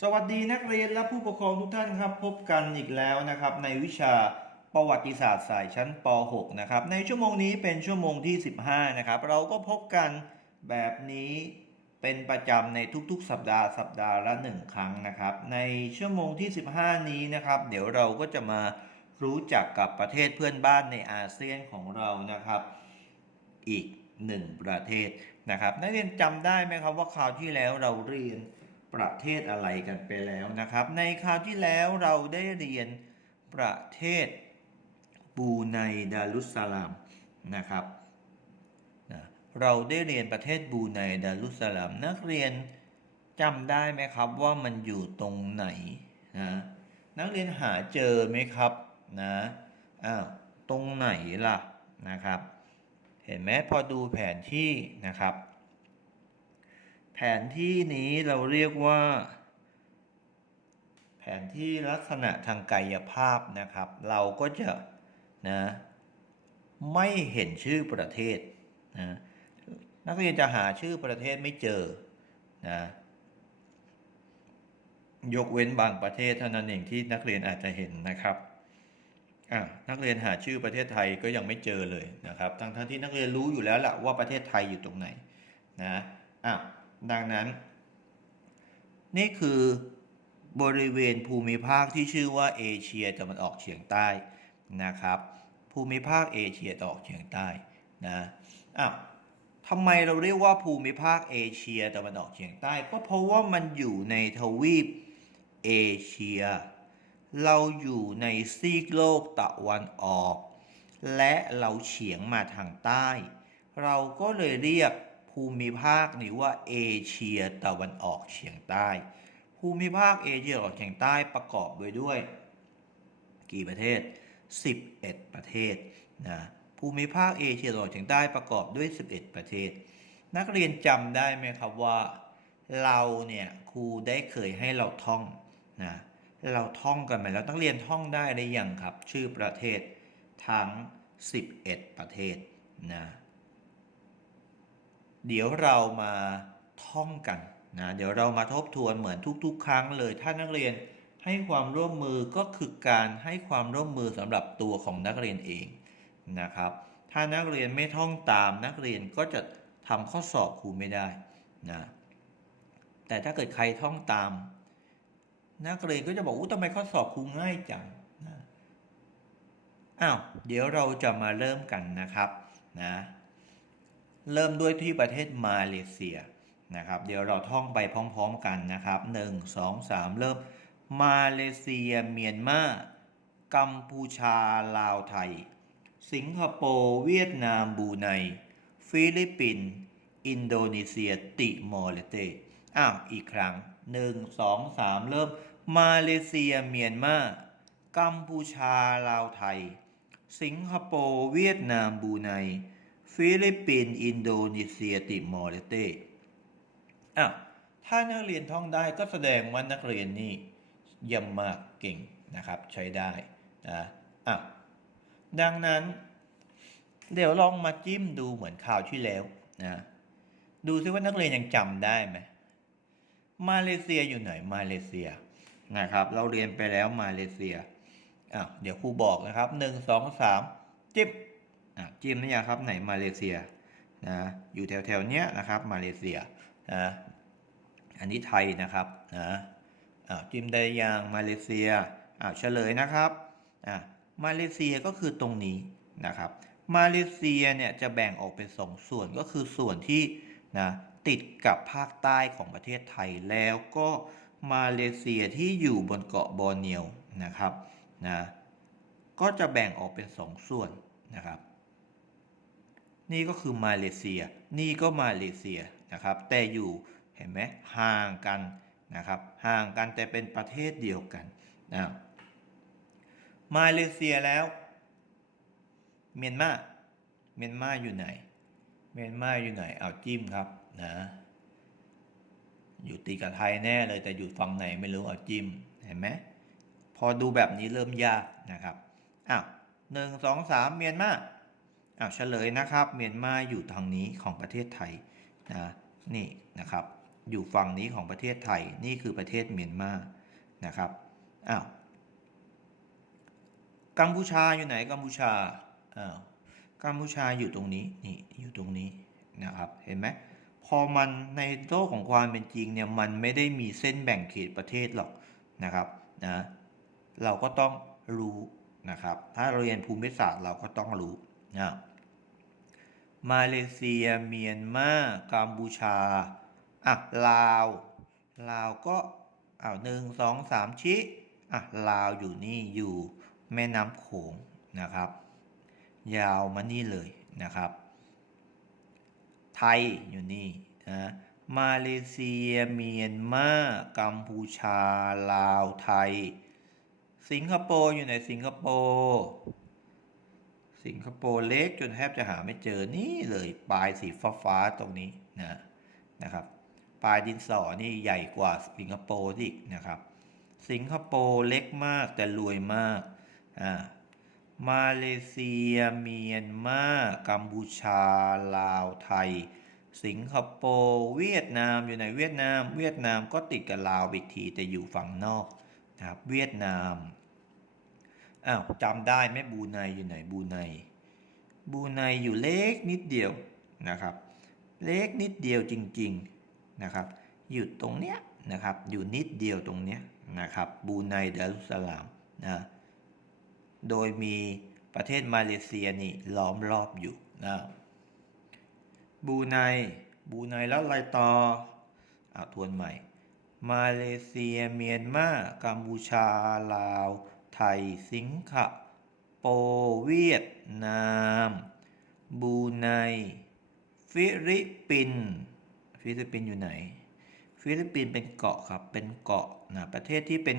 สวัสดีนักเรียนและผู้ปกครองทุกท่านครับ พบกันอีกแล้วนะครับ ในวิชาประวัติศาสตร์สายชั้นป .6 นะครับ ในชั่วโมงนี้เป็นชั่วโมงที่ 15 นะครับ เราก็พบกันแบบนี้เป็นประจำในทุกๆ สัปดาห์สัปดาห์ละหนึ่งครั้งนะครับ ในชั่วโมงที่ 15 นี้นะครับ เดี๋ยวเราก็จะมารู้จักกับประเทศเพื่อนบ้านในอาเซียนของเรานะครับ อีกหนึ่งประเทศนะครับ นักเรียนจำได้ไหมครับว่าคราวที่แล้วเราเรียน ประเทศอะไรกันไปแล้วนะครับ ในคราวที่แล้วเราได้เรียนประเทศบูไนดารุสสลามนะครับนะเราได้เรียนประเทศบูไนดารุสสลามนักเรียนจำได้ไหมครับว่ามันอยู่ตรงไหนนะนักเรียนหาเจอไหมครับนะอ้าวตรงไหนล่ะนะครับ เห็นไหมพอดูแผนที่นะครับ แผนที่นี้เราเรียกว่า แผนที่ลักษณะทางกายภาพนะครับ เราก็จะนะไม่เห็นชื่อประเทศนะนักเรียนจะหาชื่อประเทศไม่เจอนะยกเว้นบางประเทศเท่านั้นเองที่นักเรียนอาจจะเห็นนะครับอะนักเรียนหาชื่อประเทศไทยก็ยังไม่เจอเลยนะครับทั้งที่นักเรียนรู้อยู่แล้วแหละว่าประเทศไทยอยู่ตรงไหนนะอะ ดังนั้น นี่คือบริเวณภูมิภาคที่ชื่อว่าเอเชียตะวันออกเฉียงใต้นะครับ ภูมิภาคเอเชียตะวันออกเฉียงใต้นะอะทำไมเราเรียกว่าภูมิภาคเอเชียตะวันออกเฉียงใต้ ก็เพราะว่ามันอยู่ในทวีปเอเชีย เราอยู่ในซีกโลกตะวันออก และเราเฉียงมาทางใต้ เราก็เลยเรียก ภูมิภาคนี้ว่าเอเชียตะวันออกเฉียงใต้ ภูมิภาคเอเชียตะวันออกเฉียงใต้ประกอบโดยด้วย กี่ประเทศ 11 ประเทศนะภูมิภาคเอเชียตะวันออกเฉียงใต้ประกอบด้วย 11 ประเทศ นักเรียนจำได้ไหมครับว่า เราเนี่ยครูได้เคยให้เราท่องนะเราท่องกันไปแล้วนักเรียนท่องได้หรือยังครับ ชื่อประเทศทั้ง 11 ประเทศนะ เดี๋ยวเรามาท่องกันนะเดี๋ยวเรามาทบทวนเหมือนทุก ๆ ครั้งเลย ถ้านักเรียนให้ความร่วมมือก็คือการให้ความร่วมมือสำหรับตัวของนักเรียนเองนะครับ ถ้านักเรียนไม่ท่องตามนักเรียนก็จะทำข้อสอบครูไม่ได้นะแต่ถ้าเกิดใครท่องตาม นักเรียนก็จะบอกอู้ทำไมข้อสอบครูง่ายจังนะอ้าวเดี๋ยวเราจะมาเริ่มกันนะครับนะ เริ่มด้วยที่ประเทศมาเลเซียนะครับ เดี๋ยวเราท่องไปพร้อมๆกันนะครับ 1 2 3 เริ่ม มาเลเซีย เมียนมา กัมพูชา ลาวไทย สิงคโปร์ เวียดนาม บูไน ฟิลิปปินส์ อินโดนีเซีย ติมอร์เลเต อ้าว อีกครั้ง 1 2 3 เริ่ม มาเลเซีย เมียนมา กัมพูชา ลาวไทย สิงคโปร์ เวียดนาม บูไน ฟิลิปปินส์อินโดนีเซียติมอร์เลเต้อ้าวถ้านักเรียนท่องได้ก็แสดงว่านักเรียนนี่เยี่ยมมากเก่งนะครับ ใช้ได้นะอะดังนั้น เดี๋ยวลองมาจิ้มดูเหมือนข่าวที่แล้วนะดูซิว่านักเรียนยังจำได้ไหมมาเลเซียอยู่ไหนมาเลเซียนะครับ เราเรียนไปแล้วมาเลเซียอะเดี๋ยวครูบอกนะครับหนึ่งสองสามจิ้ม จิ้มนี่ยังครับไหนมาเลเซียนะอยู่แถวๆเนี้ยนะครับมาเลเซียนะอันนี้ไทยนะครับนะจิ้มได้ยังมาเลเซียอะเฉลยนะครับอะมาเลเซียก็คือตรงนี้นะครับ มาเลเซียเนี่ยจะแบ่งออกเป็นสองส่วนก็คือส่วนที่นะติดกับภาคใต้ของประเทศไทยแล้วก็มาเลเซียที่อยู่บนเกาะบอร์เนียวนะครับนะก็จะแบ่งออกเป็นสองส่วนนะครับ นี่ก็คือมาเลเซีย นี่ก็มาเลเซียนะครับ แต่อยู่เห็นไหมห่างกันนะครับ ห่างกันแต่เป็นประเทศเดียวกันนะมาเลเซียแล้ว เมียนมาเมียนมาอยู่ไหน เมียนมาอยู่ไหนเอาจิ้มครับนะอยู่ตีกับไทยแน่เลยแต่อยู่ฝั่งไหนไม่รู้เอาจิ้มเห็นไหมพอดูแบบนี้เริ่มยากนะครับอ้าวหนึ่งสองสามเมียนมา อ้าวเฉลยนะครับเมียนมาอยู่ทางนี้ของประเทศไทยนะนี่นะครับอยู่ฝั่งนี้ของประเทศไทยนี่คือประเทศเมียนมานะครับอ้าวกัมพูชาอยู่ไหนกัมพูชาอ้าวกัมพูชาอยู่ตรงนี้นี่อยู่ตรงนี้นะครับเห็นไหมพอมันในโลกของความเป็นจริงเนี่ยมันไม่ได้มีเส้นแบ่งเขตประเทศหรอกนะครับนะเราก็ต้องรู้นะครับ ถ้าเราเรียนภูมิศาสตร์เราก็ต้องรู้ นะมาเลเซียเมียนมากัมพูชาอะลาวลาวก็อ้าวหนึ่งสองสามชี้อะลาวอยู่นี่อยู่แม่น้ำโขงนะครับ ยาวมานี่เลยนะครับ ไทยอยู่นี่นะมาเลเซียเมียนมากัมพูชา ลาวไทย สิงคโปร์อยู่ไหนสิงคโปร์ สิงคโปร์เล็กจนแทบจะหาไม่เจอนี่เลยปลายสีฟ้าๆตรงนี้นะนะครับปลายดินสอนี่ใหญ่กว่าสิงคโปร์อีกนะครับ สิงคโปร์เล็กมากแต่รวยมากอ่ามาเลเซียเมียนมากัมพูชาลาวไทย สิงคโปร์เวียดนามอยู่ในเวียดนาม เวียดนามก็ติดกับลาวอีกทีแต่อยู่ฝั่งนอกนะครับเวียดนาม อ้าวจำได้ไหมบูไนอยู่ไหนบูไนบูไนอยู่เล็กนิดเดียวนะครับ เล็กนิดเดียวจริงๆนะครับอยู่ตรงเนี้ยนะครับอยู่นิดเดียวตรงเนี้ยนะครับบูไนดารุสสลามนะโดยมีประเทศมาเลเซียนี่ล้อมรอบอยู่นะบูไนบูไนแล้วอะไรต่ออ่าทวนใหม่ มาเลเซียเมียนมากัมพูชาลาว ไทยสิงคโปร์เวียดนาม บูไน ฟิลิปปิน ฟิลิปปินอยู่ไหน ฟิลิปปินเป็นเกาะครับ เป็นเกาะนะประเทศที่เป็น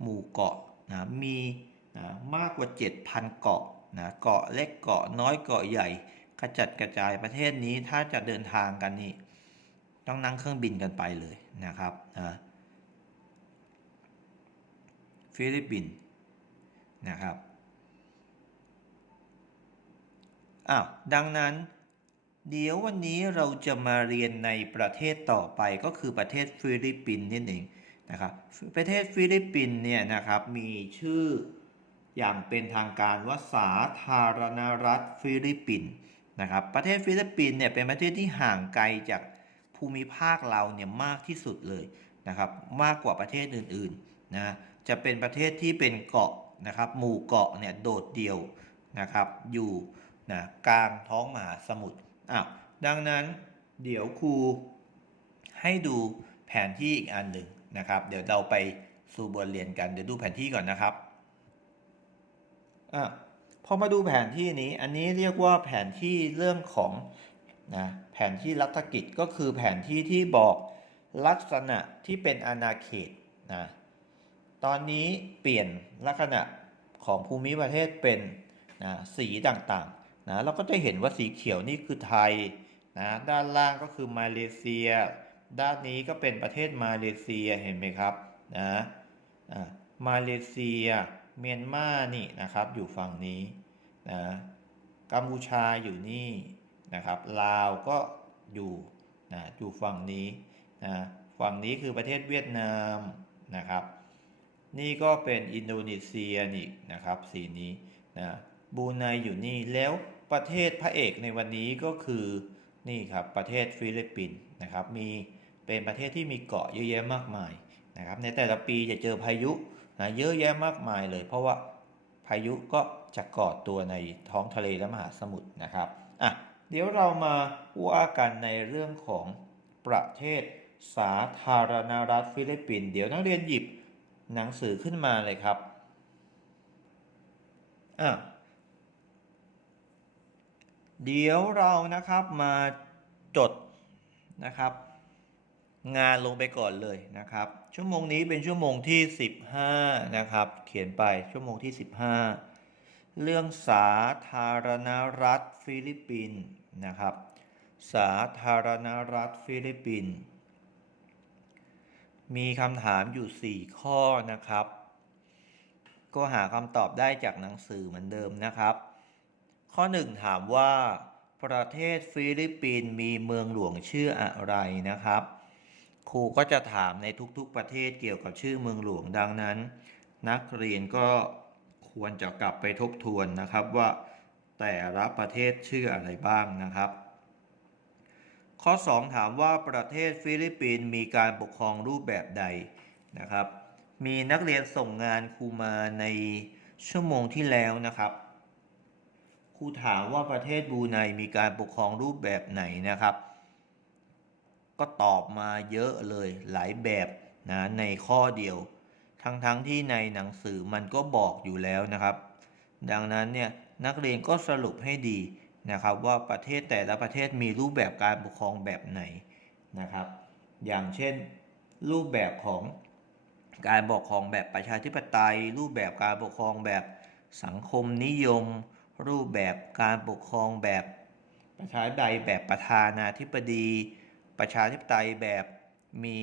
หมู่เกาะนะมีนะมากกว่า 7,000 เกาะนะเกาะเล็กเกาะน้อยเกาะใหญ่กระจัดกระจายประเทศนี้ถ้าจะเดินทางกันนี่ต้องนั่งเครื่องบินกันไปเลยนะครับนะฟิลิปปินส์ นะครับอ้าวดังนั้น เดี๋ยววันนี้เราจะมาเรียนในประเทศต่อไปก็คือประเทศฟิลิปปินส์นี่เองนะครับประเทศฟิลิปปินส์เนี่ยนะครับมีชื่ออย่างเป็นทางการว่าสาธารณรัฐฟิลิปปินส์นะครับประเทศฟิลิปปินส์เนี่ยเป็นประเทศที่ห่างไกลจากภูมิภาคเราเนี่ยมากที่สุดเลยนะครับมากกว่าประเทศอื่นๆนะจะเป็นประเทศที่เป็นเกาะ นะครับหมู่เกาะเนี่ยโดดเดี่ยวนะครับอยู่นะกลางท้องมหาสมุทรอ้าวดังนั้นเดี๋ยวครูให้ดูแผนที่อีกอันหนึ่งนะครับ เดี๋ยวเราไปสู่บทเรียนกันเดี๋ยวดูแผนที่ก่อนนะครับอะพอมาดูแผนที่นี้อันนี้เรียกว่าแผนที่เรื่องของนะแผนที่รัฐกิจก็คือแผนที่ที่บอกลักษณะที่เป็นอาณาเขตนะ ตอนนี้เปลี่ยนลักษณะของภูมิประเทศเป็นนะสีต่างๆนะเราก็จะเห็นว่าสีเขียวนี่คือไทยนะด้านล่างก็คือมาเลเซีย ด้านนี้ก็เป็นประเทศมาเลเซียเห็นไหมครับนะมาเลเซีย เมียนมานี่นะครับอยู่ฝั่งนี้นะกัมพูชาอยู่นี่นะครับลาวก็อยู่นะอยู่ฝั่งนี้นะฝั่งนี้คือประเทศเวียดนามนะครับ นี่ก็เป็นอินโดนีเซียนี่นะครับสีนี้นะบูไนอยู่นี่แล้วประเทศพระเอกในวันนี้ก็คือนี่ครับประเทศฟิลิปปินส์นะครับมีเป็นประเทศที่มีเกาะเยอะแยะมากมายนะครับในแต่ละปีจะเจอพายุนะเยอะแยะมากมายเลย เพราะว่าพายุก็จะก่อตัวในท้องทะเลและมหาสมุทรนะครับอะเดี๋ยวเรามาว่ากันในเรื่องของประเทศสาธารณรัฐฟิลิปปินส์เดี๋ยวนักเรียนหยิบ หนังสือขึ้นมาเลยครับอะเดี๋ยวเรานะครับมาจดนะครับ งานลงไปก่อนเลยนะครับ ชั่วโมงนี้เป็นชั่วโมงที่ 15 นะครับ เขียนไปชั่วโมงที่ 15 เรื่องสาธารณรัฐฟิลิปปินส์นะครับ สาธารณรัฐฟิลิปปินส์ มีคำถามอยู่ 4 ข้อนะครับ ก็หาคำตอบได้จากหนังสือเหมือนเดิมนะครับ ข้อ 1 ถามว่า ประเทศฟิลิปปินส์มีเมืองหลวงชื่ออะไรนะครับ ครูก็จะถามในทุกๆประเทศเกี่ยวกับชื่อเมืองหลวงดังนั้น นักเรียนก็ควรจะกลับไปทบทวนนะครับว่าแต่ละประเทศชื่ออะไรบ้างนะครับ ข้อ 2 ถามว่าประเทศฟิลิปปินส์มีการปกครองรูปแบบใดนะครับ มีนักเรียนส่งงานครูมาในชั่วโมงที่แล้วนะครับครูถามว่าประเทศบูไนมีการปกครองรูปแบบไหนนะครับ ก็ตอบมาเยอะเลยหลายแบบนะในข้อเดียว ทั้งๆทที่ในหนังสือมันก็บอกอยู่แล้วนะครับ ดังนั้นเนี่ยนักเรียนก็สรุปให้ดี นะครับว่าประเทศแต่ละประเทศมีรูปแบบการปกครองแบบไหนนะครับ อย่างเช่นรูปแบบของการปกครองแบบประชาธิปไตย รูปแบบการปกครองแบบสังคมนิยม รูปแบบการปกครองแบบประชาธิปไตยแบบประธานาธิบดี ประชาธิปไตยแบบมี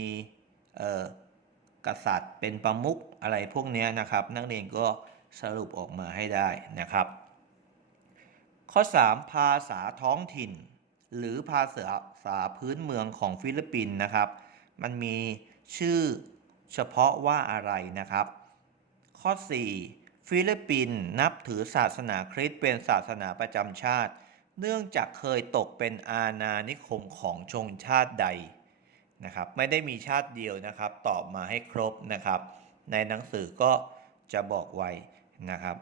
กษัตริย์เป็นประมุขอะไรพวกนี้นะครับ นักเรียนก็สรุปออกมาให้ได้นะครับ ข้อ 3 ภาษาท้องถิ่น หรือภาษาษาพื้นเมืองของฟิลิปปินส์นะครับ มันมีชื่อเฉพาะว่าอะไรนะครับ ข้อ 4 ฟิลิปปินส์นับถือศาสนาคริสต์เป็นศาสนาประจำชาติ เนื่องจากเคยตกเป็นอาณานิคมของชนชาติใดนะครับ ไม่ได้มีชาติเดียวนะครับ ตอบมาให้ครบนะครับ ในหนังสือก็จะบอกไว้นะครับ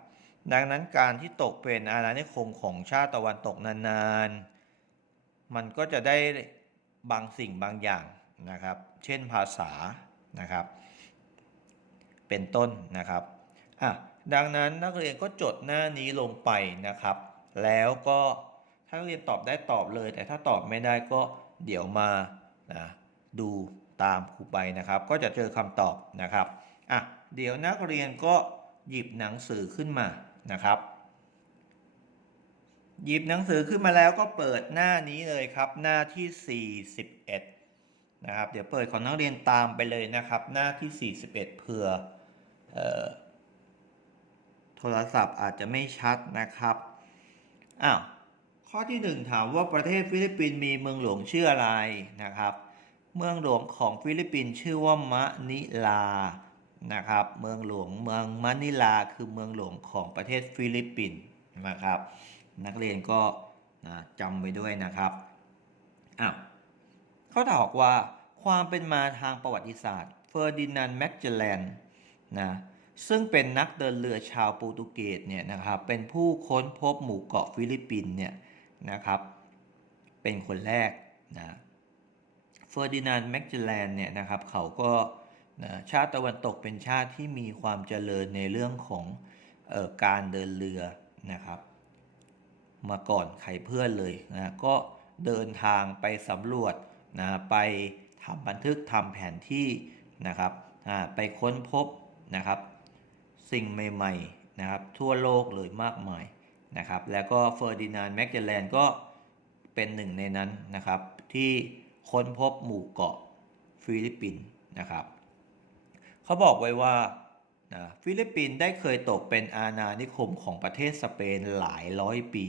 ดังนั้นการที่ตกเป็นอาณานิคมของชาติตะวันตกนานๆ มันก็จะได้บางสิ่งบางอย่างนะครับ เช่นภาษานะครับ เป็นต้นนะครับอะดังนั้นนักเรียนก็จดหน้านี้ลงไปนะครับ แล้วก็ถ้านักเรียนตอบได้ตอบเลย แต่ถ้าตอบไม่ได้ก็เดี๋ยวมานะดูตามครูไปนะครับ ก็จะเจอคำตอบนะครับอะเดี๋ยวนักเรียนก็หยิบหนังสือขึ้นมา นะครับ หยิบหนังสือขึ้นมาแล้วก็เปิดหน้านี้เลยครับหน้าที่ 41 นะครับ เดี๋ยวเปิดของนักเรียนตามไปเลยนะครับ หน้าที่ 41 เผื่อออโทรศัพท์อาจจะไม่ชัดนะครับอ้าวข้อที่ 1 ถามว่าประเทศฟิลิปปินส์มีเมืองหลวงชื่ออะไรนะครับ เมืองหลวงของฟิลิปปินส์ชื่อว่ามะนิลา นะครับ เมืองหลวงเมืองมะนิลาคือเมืองหลวงของประเทศฟิลิปปินส์นะครับ นักเรียนก็นะจำไว้ด้วยนะครับอ้าวเขาถามว่าความเป็นมาทางประวัติศาสตร์เฟอร์ดินานด์แมกเจลแลนนะซึ่งเป็นนักเดินเรือชาวโปรตุเกสเนี่ยนะครับเป็นผู้ค้นพบหมู่เกาะฟิลิปปินส์เนี่ยนะครับเป็นคนแรกนะเฟอร์ดินานด์แมกเจลแลนเนี่ยนะครับเขาก็ นะชาติตะวันตกเป็นชาติที่มีความเจริญในเรื่องของออการเดินเรือนะครับ มาก่อนใครเพื่อนเลยนะก็เดินทางไปสำรวจนะไปทำบันทึกทำแผนที่นะครับไปค้นพบนะครับ สิ่งใหม่ๆนะครับ ทั่วโลกเลยมากมายนะครับ แล้วก็เฟอร์ดินานด์แมกเจลแลนก็เป็นหนึ่งในนั้นนะครับ ที่ค้นพบหมู่เกาะฟิลิปปินส์นะครับ เขาบอกไว้ว่านะฟิลิปปินส์ได้เคยตกเป็นอาณานิคมของประเทศสเปนหลายร้อยปี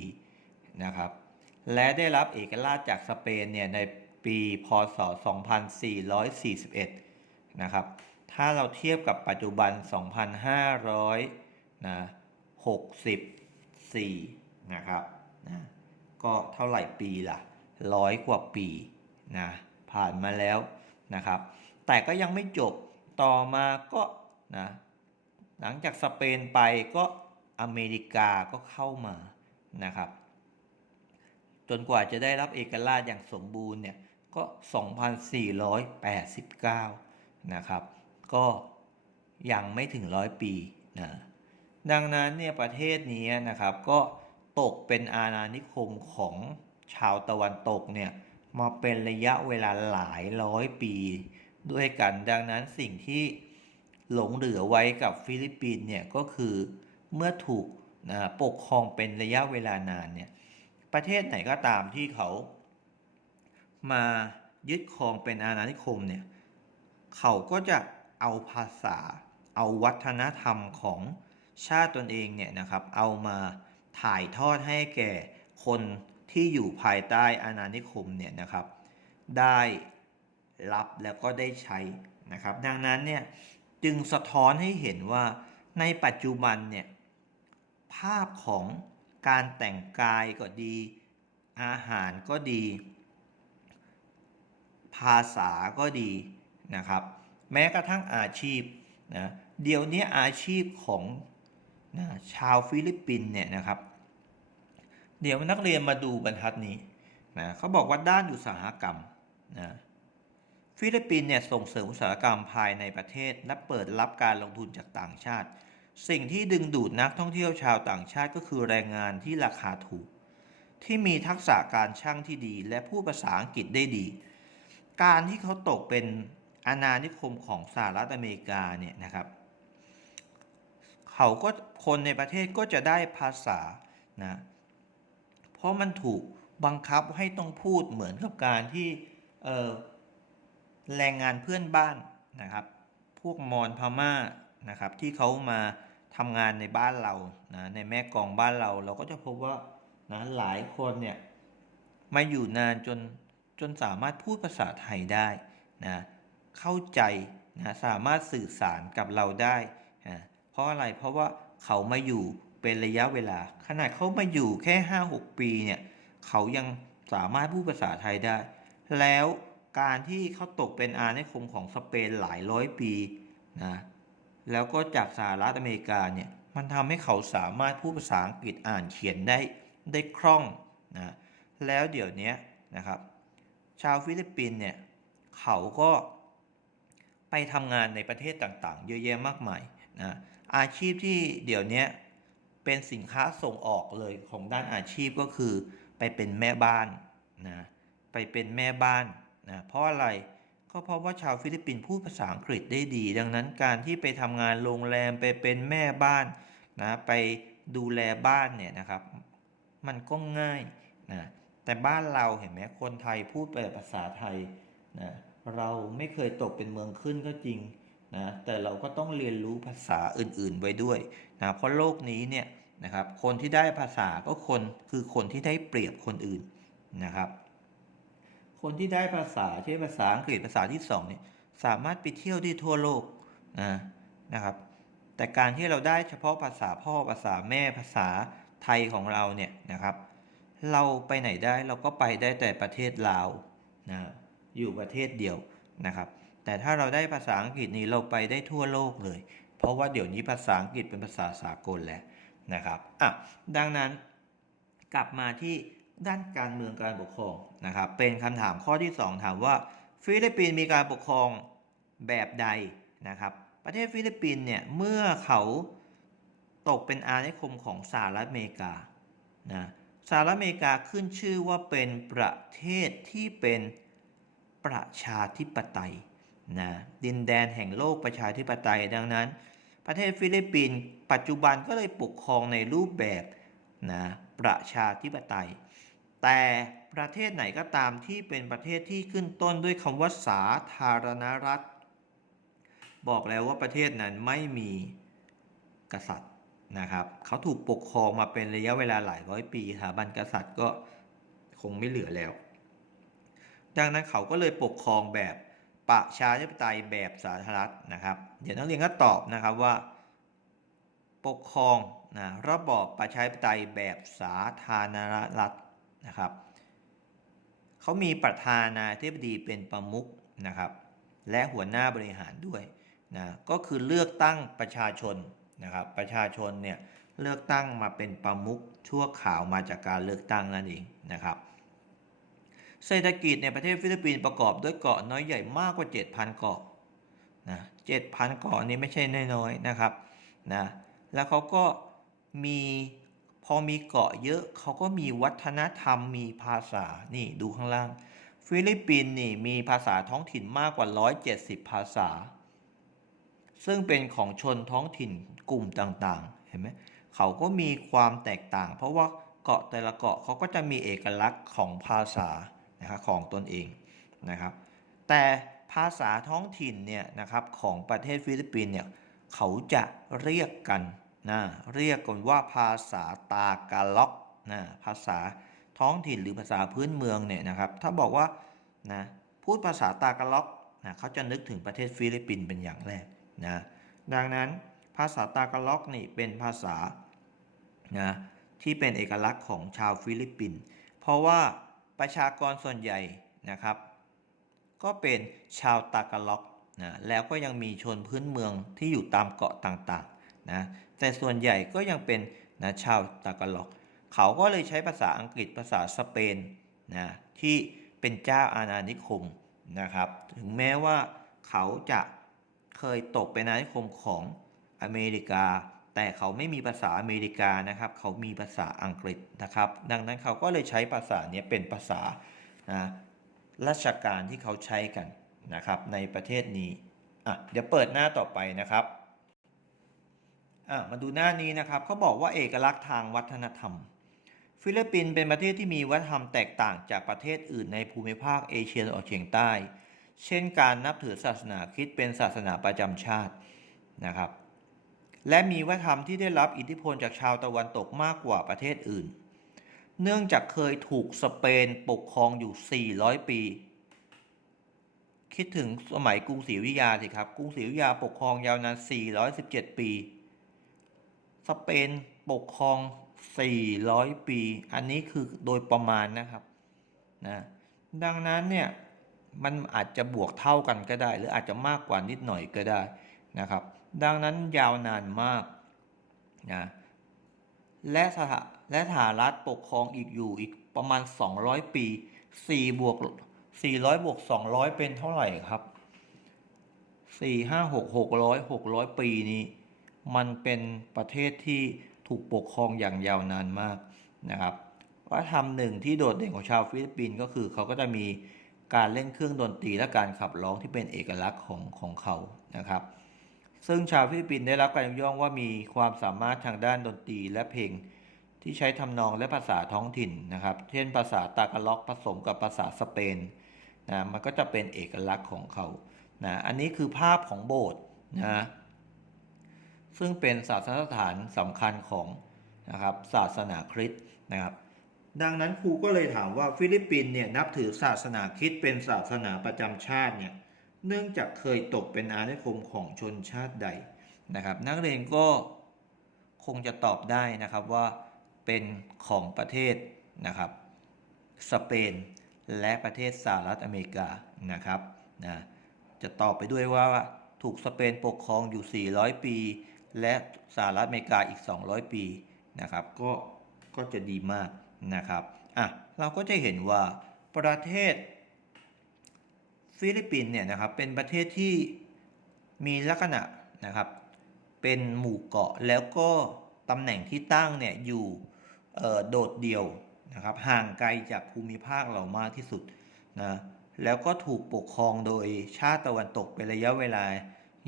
นะครับและได้รับเอกราชจากสเปนเนี่ยในปีพศ 2441 นะครับ ถ้าเราเทียบกับปัจจุบัน 2,500นะ64 นะครับนะก็เท่าไหร่ปีละ่ะร้อยกว่าปีนะผ่านมาแล้วนะครับ แต่ก็ยังไม่จบ ต่อมาก็นะหลังจากสเปนไปก็อเมริกาก็เข้ามานะครับ จนกว่าจะได้รับเอกราชอย่างสมบูรณ์เนี่ยก็ 2,489 นะครับ ก็ยังไม่ถึงร้อยปีนะดังนั้นเนี่ยประเทศนี้นะครับก็ตกเป็นอาณานิคมของชาวตะวันตกเนี่ยมาเป็นระยะเวลาหลายร้อยปี ด้วยกัน ดังนั้นสิ่งที่หลงเหลือไว้กับฟิลิปปินส์เนี่ยก็คือเมื่อถูกนะปกครองเป็นระยะเวลานานเนี่ยประเทศไหนก็ตามที่เขามายึดครองเป็นอาณานิคมเนี่ยเขาก็จะเอาภาษา เอาวัฒนธรรมของชาติตนเองเนี่ยนะครับ เอามาถ่ายทอดให้แก่คนที่อยู่ภายใต้อาณานิคมเนี่ยนะครับ ได้ รับแล้วก็ได้ใช้นะครับ ดังนั้นเนี่ยจึงสะท้อนให้เห็นว่าในปัจจุบันเนี่ยภาพของการแต่งกายก็ดี อาหารก็ดี ภาษาก็ดีนะครับ แม้กระทั่งอาชีพนะเดี๋ยวนี้อาชีพของนะชาวฟิลิปปินเนี่ยนะครับ เดี๋ยวนักเรียนมาดูบรรทัดนี้นะเขาบอกว่าด้านอุตสาหกรรมนะ ฟิลิปปินส์เนี่ยส่งเสริมอุตสาหกรรมภายในประเทศ และเปิดรับการลงทุนจากต่างชาติ สิ่งที่ดึงดูดนักท่องเที่ยวชาวต่างชาติก็คือแรงงานที่ราคาถูก ที่มีทักษะการช่างที่ดี และพูดภาษาอังกฤษได้ดี การที่เขาตกเป็นอาณานิคมของสหรัฐอเมริกาเนี่ยนะครับ เขาก็คนในประเทศก็จะได้ภาษานะเพราะมันถูกบังคับให้ต้องพูดเหมือนกับการที่ แรงงานเพื่อนบ้านนะครับ พวกมอญพม่านะครับที่เขามาทำงานในบ้านเรานะในแม่กองบ้านเราเราก็จะพบว่านะหลายคนเนี่ยมาอยู่นานจนจนสามารถพูดภาษาไทยได้นะเข้าใจนะสามารถสื่อสารกับเราได้นะเพราะอะไรเพราะว่าเขามาอยู่เป็นระยะเวลา ขนาดเขามาอยู่แค่ 5-6 ปีเนี่ยเขายังสามารถพูดภาษาไทยได้ แล้ว การที่เขาตกเป็นอาณานิคมของสเปนหลายร้อยปีนะแล้วก็จากสหรัฐอเมริกาเนี่ยมันทำให้เขาสามารถพูดภาษาอังกฤษอ่านเขียนได้ได้คล่องนะแล้วเดี๋ยวนี้นะครับ ชาวฟิลิปปินเนี่ยเขาก็ไปทำงานในประเทศต่างๆ เยอะแยะมากมายนะอาชีพที่เดี๋ยวนี้เป็นสินค้าส่งออกเลยของด้านอาชีพก็คือไปเป็นแม่บ้านนะไปเป็นแม่บ้าน นะเพราะอะไรก็เพราะว่าชาวฟิลิปปินส์พูดภาษาอังกฤษได้ดี ดังนั้นการที่ไปทำงานโรงแรมไปเป็นแม่บ้านนะไปดูแลบ้านเนี่ยนะครับมันก็ง่ายนะแต่บ้านเราเห็นไหมคนไทยพูดแต่ภาษาไทยนะเราไม่เคยตกเป็นเมืองขึ้นก็จริงนะแต่เราก็ต้องเรียนรู้ภาษาอื่นๆไว้ด้วยนะเพราะโลกนี้เนี่ยนะครับคนที่ได้ภาษาก็คนคือคนที่ได้เปรียบคนอื่นนะครับ คนที่ได้ภาษาเช่นภาษาอังกฤษภาษาที่สองเนี่ยสามารถไปเที่ยวได้ทั่วโลกนะนะครับ แต่การที่เราได้เฉพาะภาษาพ่อภาษาแม่ภาษาไทยของเราเนี่ยนะครับ เราไปไหนได้เราก็ไปได้แต่ประเทศลาวนะอยู่ประเทศเดียวนะครับ แต่ถ้าเราได้ภาษาอังกฤษนี่เราไปได้ทั่วโลกเลย เพราะว่าเดี๋ยวนี้ภาษาอังกฤษเป็นภาษาสากลแล้วนะครับอะดังนั้นกลับมาที่ ด้านการเมืองการปกครองนะครับ เป็นคำถามข้อที่ 2 ถามว่า ฟิลิปปินส์มีการปกครองแบบใดนะครับ ประเทศฟิลิปปินส์เนี่ยเมื่อเขาตกเป็นอาณานิคมของสหรัฐอเมริกานะสหรัฐอเมริกาขึ้นชื่อว่าเป็นประเทศที่เป็นประชาธิปไตยนะดินแดนแห่งโลกประชาธิปไตยดังนั้น ประเทศฟิลิปปินส์ปัจจุบันก็เลยปกครองในรูปแบบนะประชาธิปไตย แต่ประเทศไหนก็ตามที่เป็นประเทศที่ขึ้นต้นด้วยคำว่าสาธารณรัฐ บอกแล้วว่าประเทศนั้นไม่มีกษัตริย์นะครับ เขาถูกปกครองมาเป็นระยะเวลาหลายร้อยปีสถาบันกษัตริย์ก็คงไม่เหลือแล้ว ดังนั้นเขาก็เลยปกครองแบบประชาธิปไตยแบบสาธารณรัฐนะครับ เดี๋ยวนักเรียนก็ตอบนะครับว่า ปกครองนะระบอบประชาธิปไตยแบบสาธารณรัฐ นะครับเขามีประธานาธิบดีเป็นประมุขนะครับ และหัวหน้าบริหารด้วยนะก็คือเลือกตั้งประชาชนนะครับ ประชาชนเนี่ยเลือกตั้งมาเป็นประมุขชั่วข่าวมาจากการเลือกตั้งนั่นเองนะครับ เศรษฐกิจในประเทศฟิลิปปินส์ประกอบด้วยเกาะน้อยใหญ่มากกว่า 7,000 เกาะนะ7,000 เกาะนี้ไม่ใช่น้อยๆนะครับนะแล้วเขาก็มี อมีเกาะเยอะเขาก็มีวัฒนธรรมมีภาษานี่ดูข้างล่าง ฟิลิปปินส์นี่มีภาษาท้องถิ่นมากกว่า 170 ภาษา ซึ่งเป็นของชนท้องถิ่นกลุ่มต่างๆเห็นไหมเขาก็มีความแตกต่าง เพราะว่าเกาะแต่ละเกาะเขาก็จะมีเอกลักษณ์ของภาษานะครับของตนเองนะครับ แต่ภาษาท้องถิ่นเนี่ยนะครับของประเทศฟิลิปปินส์เนี่ยเขาจะเรียกกัน นะเรียกกันว่าภาษาตากาล็อกนะภาษาท้องถิ่นหรือภาษาพื้นเมืองเนี่ยนะครับถ้าบอกว่านะพูดภาษาตากาล็อกนะเขาจะนึกถึงประเทศฟิลิปปินส์เป็นอย่างแรกนะดังนั้นภาษาตากาล็อกนี่เป็นภาษานะที่เป็นเอกลักษณ์ของชาวฟิลิปปินส์เพราะว่าประชากรส่วนใหญ่นะครับ ก็เป็นชาวตากาล็อกนะแล้วก็ยังมีชนพื้นเมืองที่อยู่ตามเกาะต่างๆ นะแต่ส่วนใหญ่ก็ยังเป็นนะชาวตากาล็อก เขาก็เลยใช้ภาษาอังกฤษภาษาสเปนนะที่เป็นเจ้าอาณานิคมนะครับ ถึงแม้ว่าเขาจะเคยตกเป็นอาณานิคมของอเมริกา แต่เขาไม่มีภาษาอเมริกานะครับ เขามีภาษาอังกฤษนะครับ ดังนั้นเขาก็เลยใช้ภาษาเนี้ยเป็นภาษานะราชการที่เขาใช้กันนะครับในประเทศนี้อะเดี๋ยวเปิดหน้าต่อไปนะครับ มาดูหน้านี้นะครับเขาบอกว่าเอกลักษณ์ทางวัฒนธรรม ฟิลิปปินส์เป็นประเทศที่มีวัฒนธรรมแตกต่างจากประเทศอื่นในภูมิภาคเอเชียตะวันออกเฉียงใต้ เช่นการนับถือศาสนาคริสต์เป็นศาสนาประจำชาตินะครับ และมีวัฒนธรรมที่ได้รับอิทธิพลจากชาวตะวันตกมากกว่าประเทศอื่น เนื่องจากเคยถูกสเปนปกครองอยู่ 400 ปีคิดถึงสมัยกรุงศรีอยุธยาสิครับ กรุงศรีอยุธยาปกครองยาวนาน 417 ปี สเปนปกครอง 400 ปี อันนี้คือโดยประมาณนะครับนะดังนั้นเนี่ยมันอาจจะบวกเท่ากันก็ได้ หรืออาจจะมากกว่านิดหน่อยก็ได้นะครับ ดังนั้นยาวนานมากนะและสถาและสหรัฐปกครองอีกอยู่อีกประมาณ 200 ปี 4 บวก 400 บวก 200 เป็นเท่าไหร่ครับ 4 5 6 600 600 ปีนี้ มันเป็นประเทศที่ถูกปกครองอย่างยาวนานมากนะครับวัฒนธรรมหนึ่งที่โดดเด่นของชาวฟิลิปปินส์ก็คือเขาก็จะมีการเล่นเครื่องดนตรีและการขับร้องที่เป็นเอกลักษณ์ของของเขานะครับ ซึ่งชาวฟิลิปปินส์ได้รับการยกย่องว่ามีความสามารถทางด้านดนตรีและเพลงที่ใช้ทำนองและภาษาท้องถิ่นนะครับ เช่นภาษาตากาล็อกผสมกับภาษาสเปนนะมันก็จะเป็นเอกลักษณ์ของเขานะอันนี้คือภาพของโบสถ์นะ ซึ่งเป็นศาสนสถานสำคัญของนะครับศาสนาคริสต์นะครับ ดังนั้นครูก็เลยถามว่าฟิลิปปินส์เนี่ยนับถือศาสนาคริสต์เป็นศาสนาประจำชาติเนี่ยเนื่องจากเคยตกเป็นอาณานิคมของชนชาติใดนะครับ นักเรียนก็คงจะตอบได้นะครับว่าเป็นของประเทศนะครับสเปนและประเทศสหรัฐอเมริกานะครับนะจะตอบไปด้วยว่าถูกสเปนปกครองอยู่ 400 ปี และสหรัฐอเมริกาอีก 200 ปีนะครับก็ก็จะดีมากนะครับอะเราก็จะเห็นว่าประเทศฟิลิปปินส์เนี่ยนะครับเป็นประเทศที่มีลักษณะนะครับเป็นหมู่เกาะแล้วก็ตำแหน่งที่ตั้งเนี่ยอยู่โดดเดี่ยวนะครับห่างไกลจากภูมิภาคเรามากที่สุดนะแล้วก็ถูกปกครองโดยชาติตะวันตกเป็นระยะเวลา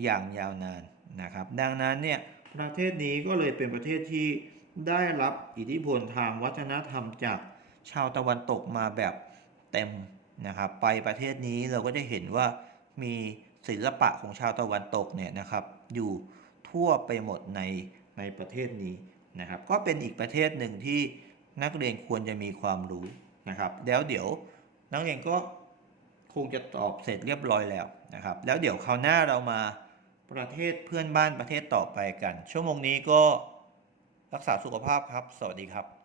อย่างยาวนาน นะครับ ดังนั้นเนี่ยประเทศนี้ก็เลยเป็นประเทศที่ได้รับอิทธิพลทางวัฒนธรรมจากชาวตะวันตกมาแบบเต็มนะครับ ไปประเทศนี้เราก็จะเห็นว่ามีศิลปะของชาวตะวันตกเนี่ยนะครับอยู่ทั่วไปหมดในในประเทศนี้นะครับ ก็เป็นอีกประเทศหนึ่งที่นักเรียนควรจะมีความรู้นะครับ แล้วเดี๋ยวนักเรียนก็คงจะตอบเสร็จเรียบร้อยแล้วนะครับ แล้วเดี๋ยวคราวหน้าเรามา ประเทศเพื่อนบ้านประเทศต่อไปกัน ชั่วโมงนี้ก็รักษาสุขภาพครับ สวัสดีครับ